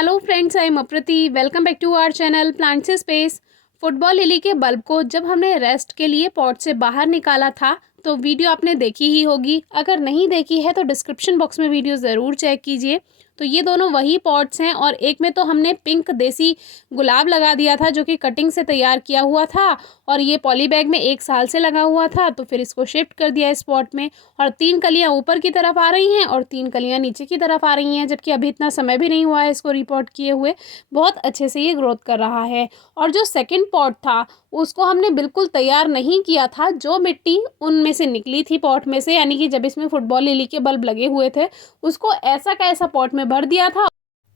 Hello friends, I am Aprati. Welcome back to our channel plants space. Football lily के bulb को जब हमने rest के लिए पॉट से बाहर निकाला था तो वीडियो आपने देखी ही होगी। अगर नहीं देखी है तो डिस्क्रिप्शन बॉक्स में वीडियो ज़रूर चेक कीजिए। तो ये दोनों वही पॉट्स हैं और एक में तो हमने पिंक देसी गुलाब लगा दिया था जो कि कटिंग से तैयार किया हुआ था और ये पॉली बैग में 1 साल से लगा हुआ था। तो फिर इसको शिफ्ट कर दिया इस पॉट में और 3 कलियां ऊपर की तरफ आ रही हैं और 3 कलियां नीचे की तरफ आ रही हैं, जबकि अभी इतना समय भी नहीं हुआ है इसको रिपोर्ट किए हुए। बहुत अच्छे से ये ग्रोथ कर रहा है। और जो सेकेंड पॉट था उसको हमने बिल्कुल तैयार नहीं किया था। जो मिट्टी उनमें से निकली थी पॉट में से, यानी कि जब इसमें फुटबॉल लिली के बल्ब लगे हुए थे, उसको ऐसा का ऐसा पॉट में भर दिया था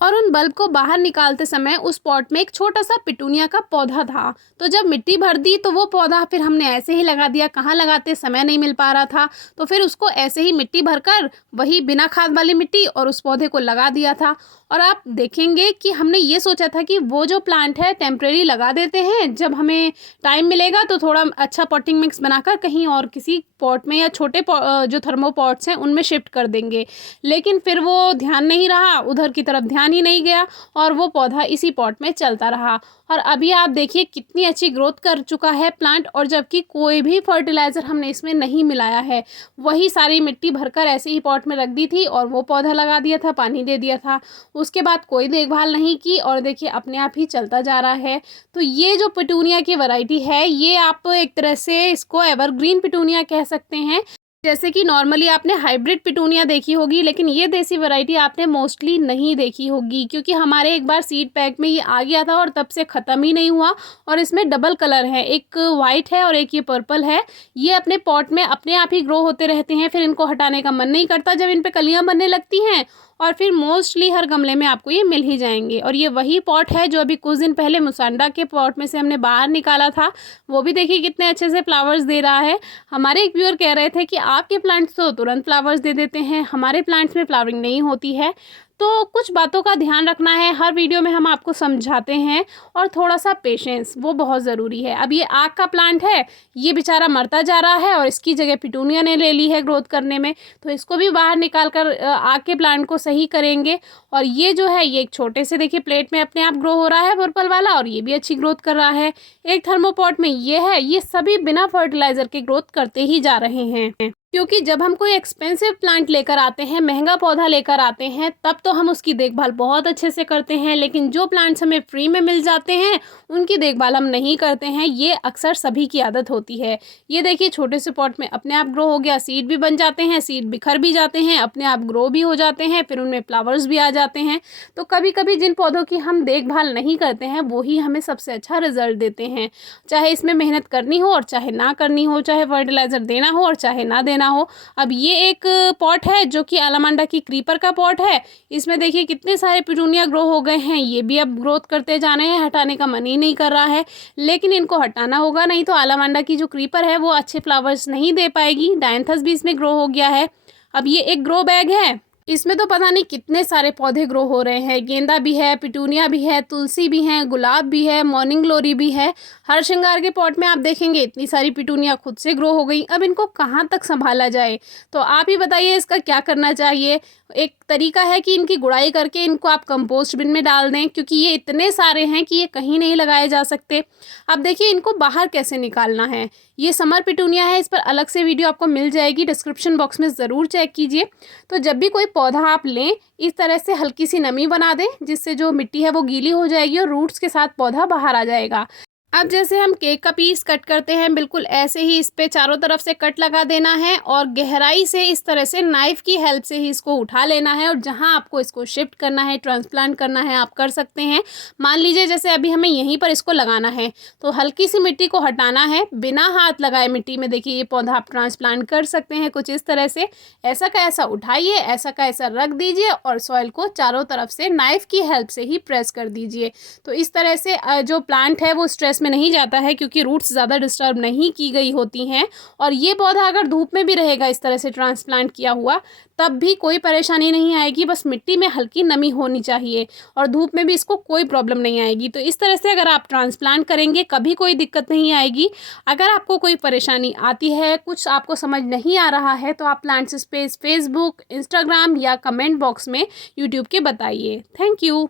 और उन बल्ब को बाहर निकालते समय उस पॉट में एक छोटा सा पिटूनिया का पौधा था। तो जब मिट्टी भर दी तो वो पौधा फिर हमने ऐसे ही लगा दिया। कहाँ लगाते, समय नहीं मिल पा रहा था, तो फिर उसको ऐसे ही मिट्टी भरकर वही बिना खाद वाली मिट्टी और उस पौधे को लगा दिया था। और आप देखेंगे कि हमने ये सोचा था कि वो जो प्लांट है टेम्परेरी लगा देते हैं, जब हमें टाइम मिलेगा तो थोड़ा अच्छा पॉटिंग मिक्स बनाकर कहीं और किसी पॉट में या छोटे जो थर्मोपॉट्स हैं उनमें शिफ्ट कर देंगे। लेकिन फिर वो ध्यान नहीं रहा, उधर की तरफ ध्यान ही नहीं गया और वो पौधा इसी पॉट में चलता रहा। और अभी आप देखिए कितनी अच्छी ग्रोथ कर चुका है प्लांट, और जबकि कोई भी फर्टिलाइज़र हमने इसमें नहीं मिलाया है। वही सारी मिट्टी भरकर ऐसे ही पॉट में रख दी थी और वो पौधा लगा दिया था, पानी दे दिया था। उसके बाद कोई देखभाल नहीं की और देखिए अपने आप ही चलता जा रहा है। तो ये जो पिटूनिया की वैरायटी है, ये आप एक तरह से इसको एवरग्रीन पिटूनिया कह सकते हैं। जैसे कि नॉर्मली आपने हाइब्रिड पिटूनिया देखी होगी, लेकिन ये देसी वैरायटी आपने मोस्टली नहीं देखी होगी, क्योंकि हमारे एक बार सीड पैक में ये आ गया था और तब से ख़त्म ही नहीं हुआ। और इसमें डबल कलर है, एक वाइट है और एक ये पर्पल है। ये अपने पॉट में अपने आप ही ग्रो होते रहते हैं, फिर इनको हटाने का मन नहीं करता जब इन पे कलियां बनने लगती हैं, और फिर मोस्टली हर गमले में आपको ये मिल ही जाएंगे। और ये वही पॉट है जो अभी कुछ दिन पहले मुसांडा के पॉट में से हमने बाहर निकाला था। वो भी देखिए कितने अच्छे से फ्लावर्स दे रहा है। हमारे एक व्यूअर कह रहे थे कि आपके प्लांट्स तो तुरंत फ्लावर्स दे देते हैं, हमारे प्लांट्स में फ्लावरिंग नहीं होती है। तो कुछ बातों का ध्यान रखना है, हर वीडियो में हम आपको समझाते हैं, और थोड़ा सा पेशेंस वो बहुत ज़रूरी है। अब ये आग का प्लांट है, ये बेचारा मरता जा रहा है और इसकी जगह पिटूनिया ने ले ली है ग्रोथ करने में, तो इसको भी बाहर निकाल कर आग के प्लांट को सही करेंगे। और ये जो है ये एक छोटे से देखिए प्लेट में अपने आप ग्रो हो रहा है पर्पल वाला, और ये भी अच्छी ग्रोथ कर रहा है। एक थर्मोपॉट में ये है, ये सभी बिना फर्टिलाइज़र के ग्रोथ करते ही जा रहे हैं। क्योंकि जब हम कोई एक्सपेंसिव प्लांट लेकर आते हैं, महंगा पौधा लेकर आते हैं, तब तो हम उसकी देखभाल बहुत अच्छे से करते हैं, लेकिन जो प्लांट्स हमें फ्री में मिल जाते हैं उनकी देखभाल हम नहीं करते हैं। ये अक्सर सभी की आदत होती है। ये देखिए छोटे से पॉट में अपने आप ग्रो हो गया, सीड भी बन जाते हैं, सीड बिखर भी जाते हैं, अपने आप ग्रो भी हो जाते हैं, फिर उनमें फ्लावर्स भी आ जाते हैं। तो कभी कभी जिन पौधों की हम देखभाल नहीं करते हैं वो ही हमें सबसे अच्छा रिजल्ट देते हैं। चाहे इसमें मेहनत करनी हो और चाहे ना करनी हो, चाहे फर्टिलाइज़र देना हो और चाहे ना देना हो। अब ये एक पॉट है जो कि अलामांडा की क्रीपर का पॉट है। इसमें देखिए कितने सारे पिटूनिया ग्रो हो गए हैं, ये भी अब ग्रोथ करते जाने हैं, हटाने का मन ही नहीं कर रहा है। लेकिन इनको हटाना होगा, नहीं तो अलामांडा की जो क्रीपर है वो अच्छे फ्लावर्स नहीं दे पाएगी। डायंथस भी इसमें ग्रो हो गया है। अब ये एक ग्रो बैग है, इसमें तो पता नहीं कितने सारे पौधे ग्रो हो रहे हैं। गेंदा भी है, पिटूनिया भी है, तुलसी भी है, गुलाब भी है, मॉर्निंग ग्लोरी भी है। हर श्रृंगार के पॉट में आप देखेंगे इतनी सारी पिटूनिया खुद से ग्रो हो गई। अब इनको कहाँ तक संभाला जाए, तो आप ही बताइए इसका क्या करना चाहिए। एक तरीका है कि इनकी गुड़ाई करके इनको आप कंपोस्ट बिन में डाल दें, क्योंकि ये इतने सारे हैं कि ये कहीं नहीं लगाए जा सकते। अब देखिए इनको बाहर कैसे निकालना है। ये समर पिटूनिया है, इस पर अलग से वीडियो आपको मिल जाएगी, डिस्क्रिप्शन बॉक्स में ज़रूर चेक कीजिए। तो जब भी कोई पौधा आप लें, इस तरह से हल्की सी नमी बना दें, जिससे जो मिट्टी है वो गीली हो जाएगी और रूट्स के साथ पौधा बाहर आ जाएगा। अब जैसे हम केक का पीस कट करते हैं, बिल्कुल ऐसे ही इस पे चारों तरफ से कट लगा देना है और गहराई से इस तरह से नाइफ की हेल्प से ही इसको उठा लेना है। और जहां आपको इसको शिफ्ट करना है, ट्रांसप्लांट करना है, आप कर सकते हैं। मान लीजिए जैसे अभी हमें यहीं पर इसको लगाना है, तो हल्की सी मिट्टी को हटाना है, बिना हाथ लगाए मिट्टी में देखिए ये पौधा आप ट्रांसप्लांट कर सकते हैं कुछ इस तरह से। ऐसा का ऐसा उठाइए, ऐसा का ऐसा रख दीजिए और सॉइल को चारों तरफ से नाइफ की हेल्प से ही प्रेस कर दीजिए। तो इस तरह से जो प्लांट है वो स्ट्रेस में नहीं जाता है, क्योंकि रूट्स ज़्यादा डिस्टर्ब नहीं की गई होती हैं। और ये पौधा अगर धूप में भी रहेगा इस तरह से ट्रांसप्लांट किया हुआ, तब भी कोई परेशानी नहीं आएगी। बस मिट्टी में हल्की नमी होनी चाहिए और धूप में भी इसको कोई प्रॉब्लम नहीं आएगी। तो इस तरह से अगर आप ट्रांसप्लांट करेंगे कभी कोई दिक्कत नहीं आएगी। अगर आपको कोई परेशानी आती है, कुछ आपको समझ नहीं आ रहा है, तो आप प्लांट्स स्पेस फेसबुक, इंस्टाग्राम या कमेंट बॉक्स में यूट्यूब के बताइए। Thank you.